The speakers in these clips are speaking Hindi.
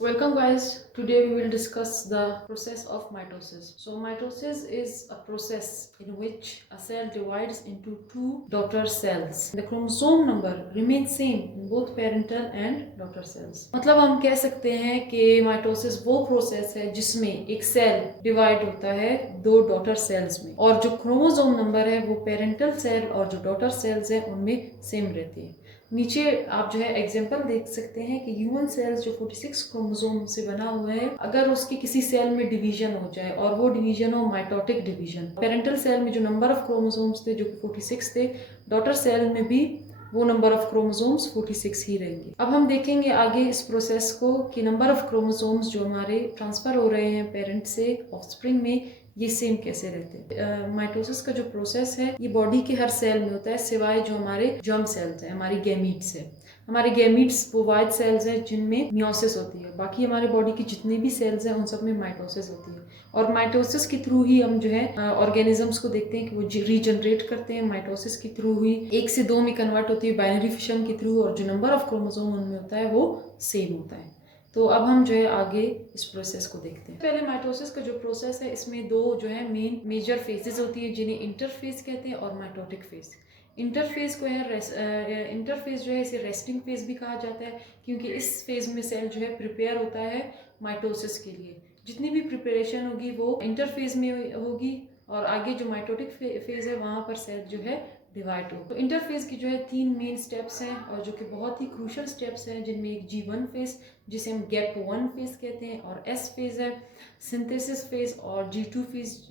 Welcome guys. Today we will discuss the process of mitosis. So mitosis is a process in which a cell divides into two daughter cells. The chromosome number remains same in both parental and daughter cells. मतलब हम कह सकते हैं कि माइटोसिस वो प्रोसेस है जिसमें एक सेल डिवाइड होता है दो डॉटर सेल्स में और जो क्रोमोसोम नंबर है वो पेरेंटल सेल और जो डॉटर सेल्स है उनमें सेम रहती है। नीचे आप जो है एग्जांपल देख सकते हैं कि ह्यूमन सेल्स जो 46 क्रोमोसोम से बना हुआ है, अगर उसके किसी सेल में डिवीजन हो जाए और वो डिवीजन हो माइटोटिक डिवीजन, पेरेंटल सेल में जो नंबर ऑफ क्रोमोसोम्स थे जो 46 थे, डॉटर सेल में भी वो नंबर ऑफ क्रोमोसोम्स 46 ही रहेंगे। अब हम देखेंगे आगे इस प्रोसेस को कि नंबर ऑफ क्रोमोसोम्स जो हमारे ट्रांसफर हो रहे हैं पेरेंट से ऑफस्प्रिंग में ये सेम कैसे रहते हैं। माइटोसिस का जो प्रोसेस है ये बॉडी के हर सेल में होता है सिवाय जो हमारे जर्म सेल्स हैं, हमारी गैमीट्स है। हमारे गैमीट्स वो वाइट सेल्स हैं जिनमें मियोसिस होती है। बाकी हमारे बॉडी की जितनी भी सेल्स हैं उन सब में माइटोसिस होती है और माइटोसिस के थ्रू ही हम जो है ऑर्गेनिजम्स को देखते हैं कि वो रीजनरेट करते हैं। माइटोसिस के थ्रू ही 1 से 2 में कन्वर्ट होती है बाइनरी फिशन के थ्रू और जो नंबर ऑफ क्रोमोसोम उनमें होता है वो सेम होता है। तो अब हम जो है आगे इस प्रोसेस को देखते हैं। पहले माइटोसिस का जो प्रोसेस है इसमें दो जो है मेजर फेजेस होती है जिन्हें इंटरफेज कहते हैं और माइटोटिक फेज। इंटरफेज को है इंटरफेज जो है इसे रेस्टिंग फेज भी कहा जाता है क्योंकि इस फेज में सेल जो है प्रिपेयर होता है माइटोसिस के लिए। जितनी भी प्रिपरेशन होगी वो इंटरफेज में होगी और आगे जो माइटोटिक फेज है वहाँ पर सेल जो है डिवाइड हो। तो इंटरफेज की जो है 3 मेन स्टेप्स हैं और जो कि बहुत ही क्रूशल स्टेप्स हैं, जिनमें एक G1 फेज जिसे हम गैप 1 फेज कहते हैं और S फेज है सिंथेसिस फेज और G2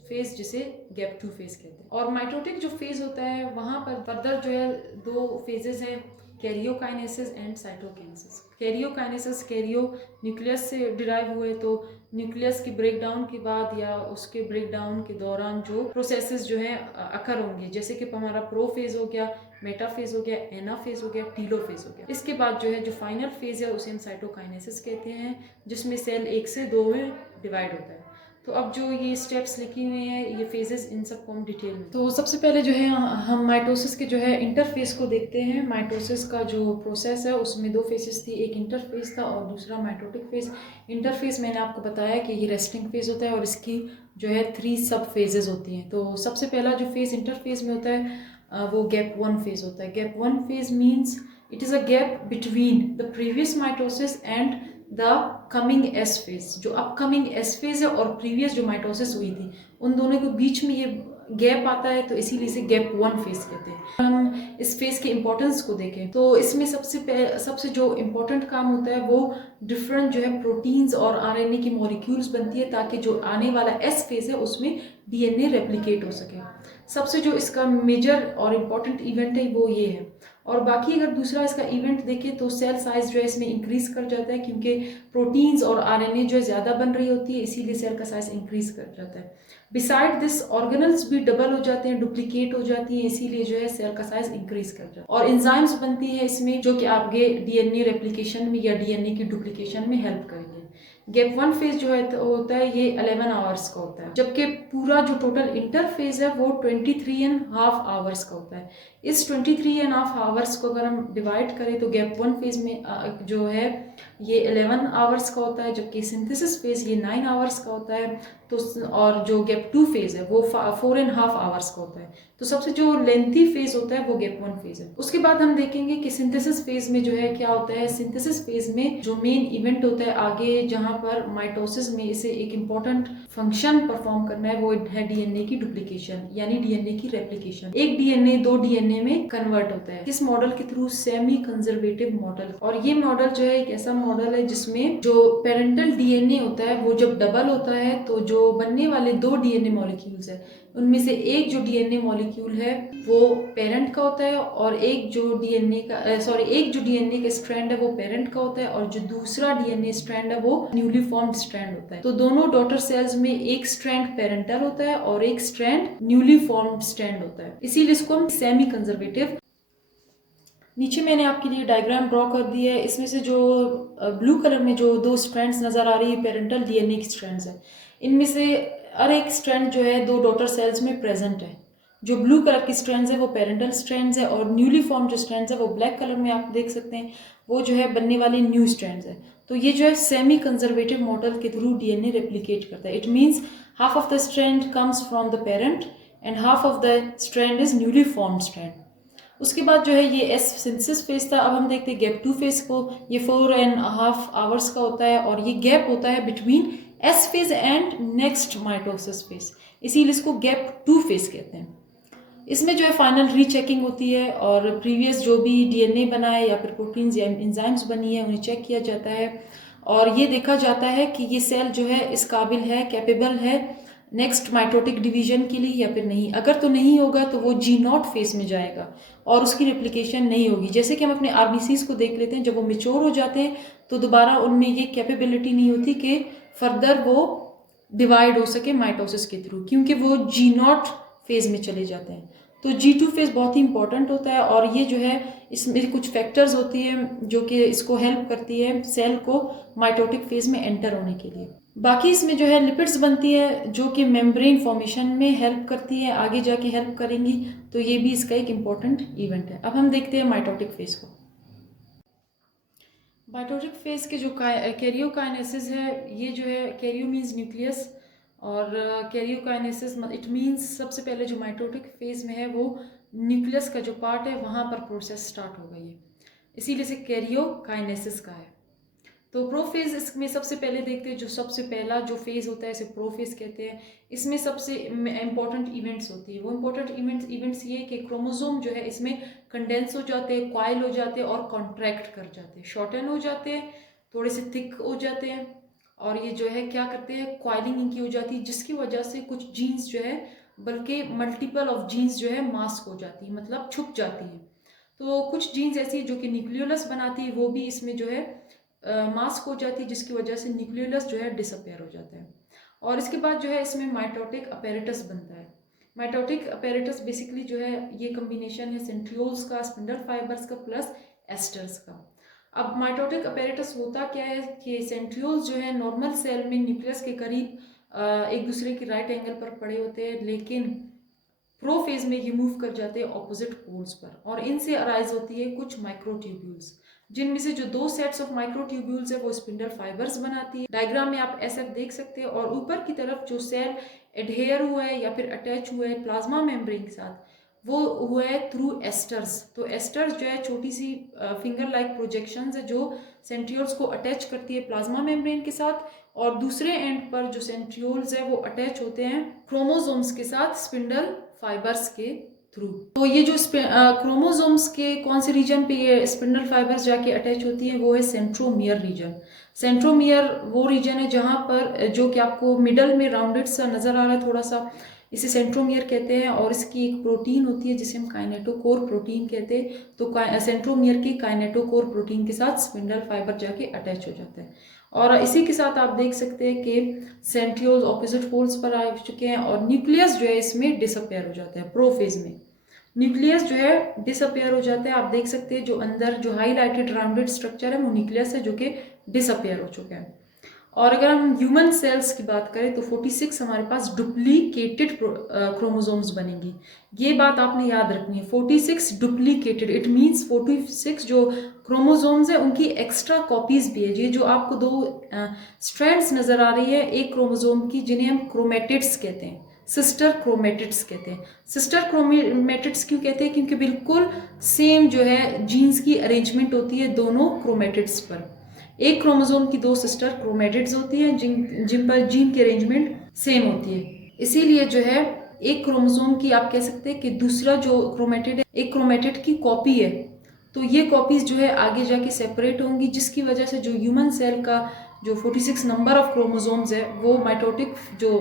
फेज जिसे गैप 2 फेज कहते हैं। और माइटोटिक जो फेज होता है वहाँ पर फर्दर जो है दो फेजेस हैं, karyokinesis and cytokinesis. Karyokinesis Cairo nucleus से डिराइव हुए, तो न्यूक्लियस की ब्रेकडाउन के बाद या उसके ब्रेकडाउन के दौरान जो प्रोसेसेस जो है अकर होंगे, जैसे कि हमारा प्रोफेज हो गया, मेटाफेज हो गया, एनाफेज हो गया, टीलोफेज हो गया। इसके बाद जो है जो फाइनल फेज है उसे हम साइटोकाइनेसिस कहते हैं जिसमें सेल 1 से 2 में डिवाइड होता है। तो अब जो ये स्टेप्स लिखी हुई हैं ये फेजेस इन सब को हम डिटेल में, तो सबसे पहले जो है हम माइटोसिस के जो है इंटरफेस को देखते हैं। माइटोसिस का जो प्रोसेस है उसमें दो फेजेस थी, एक इंटरफेस था और दूसरा माइटोटिक फेज। इंटरफेस मैंने आपको बताया कि ये रेस्टिंग फेज होता है और इसकी जो है 3 सब फेजेस होती हैं। तो सबसे पहला जो फेज इंटरफेस में होता है वो गैप 1 फेज होता है। Gap 1 phase means it is a gap between the previous mitosis and the coming S phase. जो अपकमिंग एस फेज है और प्रीवियस जो माइटोसिस हुई थी उन दोनों के बीच में ये गैप आता है, तो इसीलिए इसे गैप 1 फेज कहते हैं। हम इस फेज के इंपॉर्टेंस को देखें तो इसमें सबसे जो इम्पोर्टेंट काम होता है वो डिफरेंट जो है प्रोटीन्स और आरएनए की मॉलिक्यूल्स बनती है ताकि जो आने वाला एस फेज है उसमें डीएनए रेप्लिकेट हो सके। सबसे जो इसका मेजर और इम्पॉर्टेंट इवेंट है वो ये है। और बाकी अगर दूसरा इसका इवेंट देखें तो सेल साइज जो है इसमें इंक्रीज कर जाता है क्योंकि प्रोटीन्स और आरएनए जो है ज़्यादा बन रही होती है, इसीलिए सेल का साइज इंक्रीज कर जाता है। बिसाइड दिस ऑर्गेनल्स भी डबल हो जाते हैं, डुप्लीकेट हो जाती हैं, इसीलिए जो है सेल का साइज इंक्रीज कर जाता है। और एंजाइम्स बनती है इसमें जो कि आपके डीएनए रेप्लिकेशन में या डीएनए की डुप्लीकेशन में हेल्प करेंगे। गैप 1 फेज जो है तो होता है ये 11 आवर्स का होता है, जबकि पूरा जो टोटल इंटरफेज है वो 23.5 आवर्स का होता है। इस 23.5 आवर्स को अगर हम डिवाइड करें तो गैप 1 फेज में जो है ये 11 आवर्स का होता है, जबकि सिंथेसिस फेज ये 9 आवर्स का होता है। तो और जो गैप 2 फेज है वो 4.5 आवर्स का होता है। तो सबसे जो लेंथी फेज होता है वो गैप 1 फेज है। उसके बाद हम देखेंगे कि सिंथेसिस फेज में जो है क्या होता है। सिंथेसिस फेज में जो मेन इवेंट होता है आगे, जहां पर माइटोसिस में इसे एक इम्पॉर्टेंट फंक्शन परफॉर्म करना है, वो है डीएनए की डुप्लीकेशन यानी डीएनए की रेप्लिकेशन। एक डीएनए 2 डीएनए में कन्वर्ट होता है इस मॉडल के थ्रू, सेमी कंजर्वेटिव मॉडल। और ये मॉडल जो है एक ऐसा मॉडल है जिसमें जो पेरेंटल डीएनए होता है वो जब डबल होता है तो जो बनने वाले 2 डीएनए मॉलिक्यूल्स है उनमें से एक जो डीएनए मॉलिक्यूल है वो पेरेंट का होता है और एक जो डीएनए का स्ट्रैंड है वो पेरेंट का होता है और जो दूसरा डीएनए स्ट्रैंड है वो न्यूली फॉर्म्ड स्ट्रैंड होता है। तो दोनों डॉटर सेल्स में एक स्ट्रैंड पेरेंटल होता है और एक स्ट्रैंड न्यूली फॉर्म्ड स्ट्रैंड होता है, इसीलिए इसको हम सेमी कंजर्वेटिव। नीचे मैंने आपके लिए डायग्राम ड्रॉ कर दी है। इसमें से जो ब्लू कलर में जो 2 स्ट्रैंड्स नजर आ रही है पेरेंटल डीएनए की स्ट्रैंड्स है। इनमें से हर एक स्ट्रैंड जो है 2 डॉटर सेल्स में प्रेजेंट है। जो ब्लू कलर की स्ट्रैंड्स है वो पेरेंटल स्ट्रैंड्स है, और न्यूली फॉर्म जो स्ट्रैंड्स है वो ब्लैक कलर में आप देख सकते हैं, वो जो है बनने वाली न्यू स्ट्रैंड्स है। तो ये जो है सेमी कंजर्वेटिव मॉडल के थ्रू डीएनए रेप्लिकेट करता है। It means half of the strand comes from the parent and half of the strand is newly formed strand. उसके बाद जो है ये एस सिंथेसिस फेज था। अब हम देखते हैं गैप 2 फेज को। ये 4.5 आवर्स का होता है, और ये गैप होता है between S phase and next mitosis phase, इसीलिए इसको गैप 2 फेज कहते हैं। इसमें जो है फाइनल रीचेकिंग होती है, और प्रीवियस जो भी डीएनए बना है या फिर प्रोटीन्स या एंजाइम्स बनी है उन्हें चेक किया जाता है, और ये देखा जाता है कि ये सेल जो है इस काबिल है, कैपेबल है नेक्स्ट माइटोटिक डिवीजन के लिए या फिर नहीं। अगर तो नहीं होगा तो वो G0 फेज में जाएगा और उसकी रेप्लिकेशन नहीं होगी। जैसे कि हम अपने आरबीसीज को देख लेते हैं, जब वो मेच्योर हो जाते हैं तो दोबारा उनमें ये कैपेबिलिटी नहीं होती कि फर्दर वो डिवाइड हो सके माइटोसिस के थ्रू, क्योंकि वो G0 फेज में चले जाते हैं। तो G2 फेज बहुत ही इंपॉर्टेंट होता है, और ये जो है इसमें कुछ फैक्टर्स होती है जो कि इसको हेल्प करती है सेल को माइटोटिक फेज में एंटर होने के लिए। बाकी इसमें जो है लिपिड्स बनती है जो कि मेम्ब्रेन फॉर्मेशन में हेल्प करती है, आगे जाके हेल्प करेंगी, तो ये भी इसका एक इम्पॉर्टेंट इवेंट है। अब हम देखते हैं माइटोटिक फेज को। माइटोटिक फेज के जो कैरियोकाइनेसिस है, ये जो है कैरियो मीन्स न्यूक्लियस, और कैरियोकाइनेसिस इट मीन्स सबसे पहले जो माइटोटिक फेज में है वो न्यूक्लियस का जो पार्ट है वहाँ पर प्रोसेस स्टार्ट हो गई है, इसीलिए से कैरियोकाइनेसिस का है। तो प्रोफेज इसमें सबसे पहले देखते हैं, जो सबसे पहला जो फेज होता है इसे प्रोफेज कहते हैं। इसमें सबसे इंपॉर्टेंट इवेंट्स होती है, वो इंपॉर्टेंट इवेंट्स ये कि क्रोमोसोम जो है इसमें कंडेंस हो जाते हैं, क्वाइल हो जाते हैं और कॉन्ट्रैक्ट कर जाते हैं, शॉर्टन हो जाते हैं, थोड़े से थिक हो जाते हैं, और ये जो है क्या करते हैं, क्वाइलिंग इनकी हो जाती है, जिसकी वजह से कुछ जीन्स जो है, बल्कि मल्टीपल ऑफ जीन्स जो है मास्क हो जाती है, मतलब छुप जाती है। तो कुछ जीन्स ऐसी जो कि न्यूक्लियोलस बनाती है, वो भी इसमें जो है मास्क हो जाती है, जिसकी वजह से न्यूक्लियोलस जो है डिसअपेयर हो जाता है। और इसके बाद जो है इसमें माइटोटिक अपैरेटस बनता है। माइटोटिक अपैरेटस बेसिकली जो है ये कम्बिनेशन है सेंट्रियोल्स का, स्पिंडल फाइबर्स का प्लस एस्टर्स का। अब माइटोटिक अपैरेटस होता क्या है कि सेंट्रियोल्स जो है नॉर्मल सेल में न्यूक्लियस के करीब एक दूसरे के राइट एंगल पर पड़े होते हैं, लेकिन प्रोफेज में ये मूव कर जाते हैं ऑपोजिट पोल्स पर, और इनसे अराइज होती है कुछ माइक्रोट्यूब्यूल्स, जिनमें से जो 2 सेट्स ऑफ माइक्रोट्यूब्यूल्स है वो स्पिंडल फाइबर्स बनाती है। डायग्राम में आप ऐसा देख सकते हैं, और ऊपर की तरफ जो सेल एडहेयर हुआ है या फिर अटैच हुआ है प्लाज्मा मेम्ब्रेन के साथ, वो हुआ है थ्रू एस्टर्स। तो एस्टर्स जो है छोटी सी फिंगर लाइक प्रोजेक्शंस है जो सेंट्रियोल्स को अटैच करती है प्लाज्मा मेम्ब्रेन के साथ, और दूसरे एंड पर जो सेंट्रियोल्स है वो अटैच होते हैं क्रोमोसोम्स के साथ स्पिंडल फाइबर्स के थ्रू। तो ये जो क्रोमोसोम्स के कौन से रीजन पे ये स्पिंडल फाइबर्स जाके अटैच होती है, वो है सेंट्रोमियर रीजन। सेंट्रोमियर वो रीजन है जहाँ पर जो कि आपको मिडल में राउंडेड सा नजर आ रहा है थोड़ा सा, इसे सेंट्रोमियर कहते हैं, और इसकी एक प्रोटीन होती है जिसे हम काइनेटोकोर प्रोटीन कहते हैं। तो सेंट्रोमियर की काइनेटोकोर प्रोटीन के साथ स्पिंडल फाइबर जाके अटैच हो जाता है, और इसी के साथ आप देख सकते हैं कि सेंट्रियोल्स ऑपोजिट पोल्स पर आ चुके हैं, और न्यूक्लियस जो है इसमें डिसअपेयर हो जाता है। प्रोफेज में न्यूक्लियस जो है डिसअपेयर हो जाता है। आप देख सकते हैं जो अंदर जो हाईलाइटेड राउंडेड स्ट्रक्चर है वो न्यूक्लियस है जो कि डिसअपेयर हो चुका है। और अगर हम ह्यूमन सेल्स की बात करें तो 46 हमारे पास डुप्लीकेटेड क्रोमोसोम्स बनेंगी। ये बात आपने याद रखनी है, 46 डुप्लीकेटेड, इट मीन्स 46 जो क्रोमोसोम्स है उनकी एक्स्ट्रा कॉपीज भी है। ये जो आपको 2 स्ट्रैंड्स नजर आ रही है एक क्रोमोसोम की, जिन्हें हम क्रोमेटिड्स कहते हैं, सिस्टर क्रोमेटिड्स कहते हैं। सिस्टर क्रोमेटिड्स क्यों कहते हैं? क्योंकि बिल्कुल सेम जो है जीन्स की अरेंजमेंट होती है दोनों क्रोमेटिड्स पर। एक क्रोमोसोम की 2 सिस्टर क्रोमेटिड्स होती हैं जिन पर जीन की अरेंजमेंट सेम होती है। इसीलिए जो है एक क्रोमोसोम की आप कह सकते हैं कि दूसरा जो क्रोमेटिड है एक क्रोमेटिड की कॉपी है, तो ये कॉपीज जो है आगे जाके सेपरेट होंगी, जिसकी वजह से जो ह्यूमन सेल का जो 46 नंबर ऑफ क्रोमोसोम्स है वो माइटोटिक जो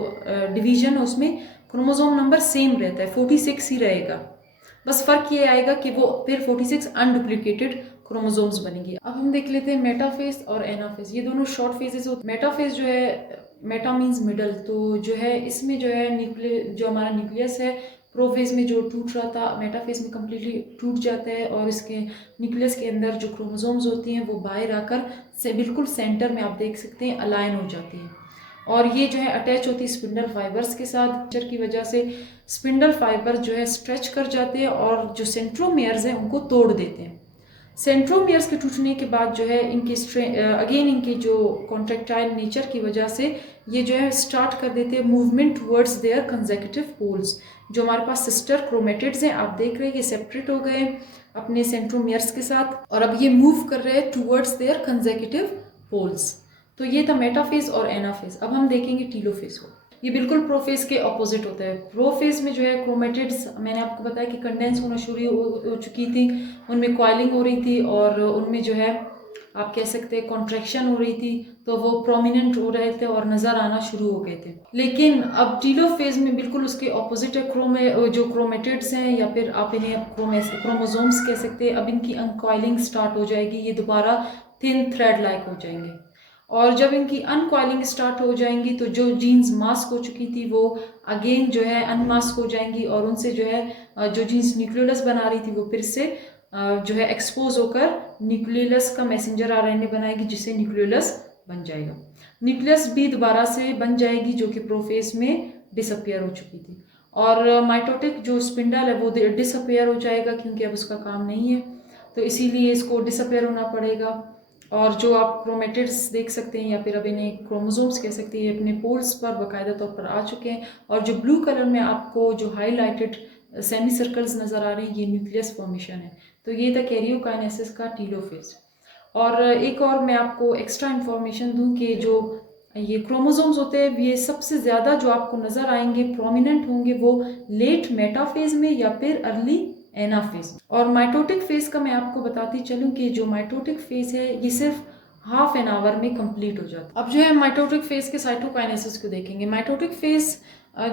डिवीजन है उसमें क्रोमोसोम नंबर सेम रहता है, 46 ही रहेगा। बस फर्क ये आएगा कि वो फिर 46 अनडुप्लीकेटेड क्रोमोसोम्स बनेंगी। अब हम देख लेते हैं मेटाफेज और एनाफेज, ये दोनों शॉर्ट फेजेस होते हैं। मेटाफेज जो है, मेटा मीन्स मिडल, तो जो है इसमें जो है जो हमारा न्यूक्लियस है प्रोफेज में जो टूट रहा था मेटाफेज में कम्प्लीटली टूट जाता है, और इसके न्यूक्लियस के अंदर जो क्रोमोसोम्स होती हैं वो बाहर आकर से बिल्कुल सेंटर में आप देख सकते हैं अलाइन हो जाती है। और ये जो है अटैच होती है स्पिंडल फाइबर्स के साथ। नेचर की वजह से स्पिंडल फाइबर जो है स्ट्रेच कर जाते हैं और जो सेंट्रोमियर्स हैं उनको तोड़ देते हैं। सेंट्रोमियर्स के टूटने के बाद जो है इनकी जो कॉन्ट्रेक्टाइल नेचर की वजह से ये जो है स्टार्ट कर देते हैं movement towards their consecutive poles. जो हमारे पास सिस्टर क्रोमेटिड्स हैं, आप देख रहे हैं ये सेपरेट हो गए अपने सेंट्रोमियर्स के साथ और अब ये मूव कर रहे हैं टुवर्ड्स देयर कंसेक्यूटिव पोल्स। तो ये था मेटाफेज और एनाफेज। अब हम देखेंगे टीलोफेज को। ये बिल्कुल प्रोफेज के ऑपोजिट होता है। प्रोफेज में जो है क्रोमेटिड्स, मैंने आपको बताया कि कंडेंस होना शुरू हो चुकी थी, उनमें कॉइलिंग हो रही थी और उनमें जो है आप कह सकते हैं कॉन्ट्रैक्शन हो रही थी, तो वो प्रोमिनेंट हो रहे थे और नजर आना शुरू हो गए थे। लेकिन अब टीलोफेज में बिल्कुल उसके ऑपोजिट है। जो क्रोमेटिड्स हैं या फिर आप इन्हें क्रोमोसोम्स कह सकते हैं, अब इनकी अनकॉइलिंग स्टार्ट हो जाएगी। ये दोबारा थिन थ्रेड लाइक हो जाएंगे और जब इनकी अनकॉइलिंग स्टार्ट हो जाएंगी तो जो जीन्स मास्क हो चुकी थी वो अगेन जो है अनमास्क हो जाएंगी और उनसे जो है जो जीन्स न्यूक्लियोलस बना रही थी वो फिर से जो है एक्सपोज होकर न्यूक्लियोलस का मैसेंजर आरएनए बनाएगी, जिससे न्यूक्लियोलस बन जाएगा। न्यूक्लियस भी दोबारा से बन जाएगी जो कि प्रोफेज में डिसअपियर हो चुकी थी और माइटोटिक जो स्पिंडल है वो डिसअपियर हो जाएगा क्योंकि अब उसका काम नहीं है, तो इसीलिए इसको डिसअपियर होना पड़ेगा। और जो आप क्रोमेटिड्स देख सकते हैं या फिर अब इन्हें क्रोमोसोम्स कह सकते हैं, अपने पोल्स पर बाकायदा तौर पर आ चुके हैं और जो ब्लू कलर में आपको जो हाईलाइटेड सेमी सर्कल्स नज़र आ रहे हैं ये न्यूक्लियस फॉर्मेशन है। तो ये था कैरियोकाइनेसिस का टीलोफेज। और एक और मैं आपको एक्स्ट्रा इन्फॉर्मेशन दूं कि जो ये क्रोमोसोम्स होते हैं ये सबसे ज़्यादा जो आपको नज़र आएंगे प्रोमिनेंट होंगे वो लेट मेटाफेज में या फिर अर्ली एनाफेज। और माइटोटिक फेज का मैं आपको बताती चलूँ कि जो माइटोटिक फेज है ये सिर्फ हाफ एन आवर में कंप्लीट हो जाता है। अब जो है माइटोटिक फेज के साइटोकाइनेसिस को देखेंगे। माइटोटिक फेज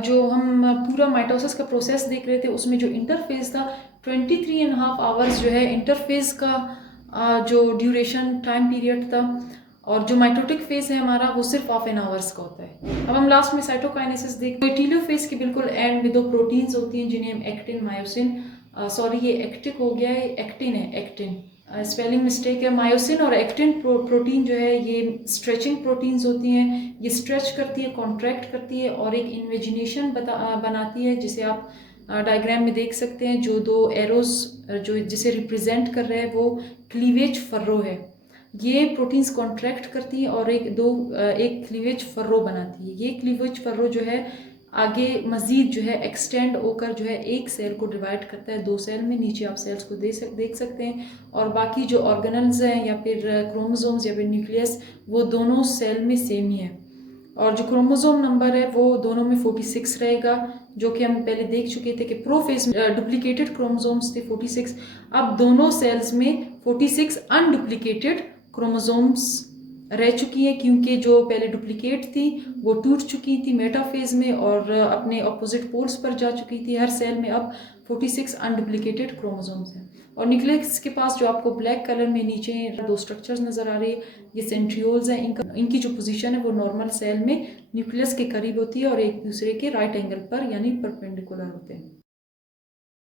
जो हम पूरा माइटोसिस का प्रोसेस देख रहे थे उसमें जो इंटरफेज था 23.5 आवर्स जो है इंटरफेज का जो ड्यूरेशन टाइम पीरियड था और जो माइटोटिक फेज है हमारा वो सिर्फ हाफ एन आवर्स का होता है। अब हम लास्ट में साइटोकाइनेसिस देखते हैं। टीलोफेज के बिल्कुल एंड में दो प्रोटीन्स होती हैं जिन्हें हम एक्टिन मायोसिन सॉरी ये एक्टिक हो गया है, एक्टिन है, एक्टिन स्पेलिंग मिस्टेक है। मायोसिन और एक्टिन प्रोटीन जो है ये स्ट्रेचिंग प्रोटीन्स होती हैं। ये स्ट्रेच करती है, कॉन्ट्रैक्ट करती है और एक इन्वेजिनेशन बनाती है जिसे आप डायग्राम में देख सकते हैं। जो दो एरोज जो जिसे रिप्रेजेंट कर रहे हैं वो क्लीवेज फर्रो है। ये प्रोटीन्स कॉन्ट्रैक्ट करती है और एक क्लीवेज फर्रो बनाती है। ये क्लीवेज फर्रो जो है आगे मज़ीद जो है एक्सटेंड होकर जो है एक सेल को डिवाइड करता है दो सेल में। नीचे आप सेल्स को देख सकते हैं और बाकी जो ऑर्गेनल्स हैं या फिर क्रोमोसोम्स या फिर न्यूक्लियस वो दोनों सेल में सेम ही है। और जो क्रोमोसोम नंबर है वो दोनों में 46 रहेगा, जो कि हम पहले देख चुके थे कि प्रोफेज में डुप्लीकेटेड क्रोमोसोम्स थे 46। अब दोनों सेल्स में 46 अनडुप्लीकेटेड क्रोमोसोम्स रह चुकी है क्योंकि जो पहले डुप्लीकेट थी वो टूट चुकी थी मेटाफेज में और अपने ऑपोजिट पोल्स पर जा चुकी थी। हर सेल में अब 46 अनडुप्लीकेटेड क्रोमोसोम्स हैं। और न्यूक्लियस के पास जो आपको ब्लैक कलर में नीचे दो स्ट्रक्चर्स नज़र आ रही है ये सेंट्रियोल्स हैं। इनकी जो पोजीशन है वो नॉर्मल सेल में न्यूक्लियस के करीब होती है और एक दूसरे के राइट एंगल पर यानी परपेंडिकुलर होते हैं।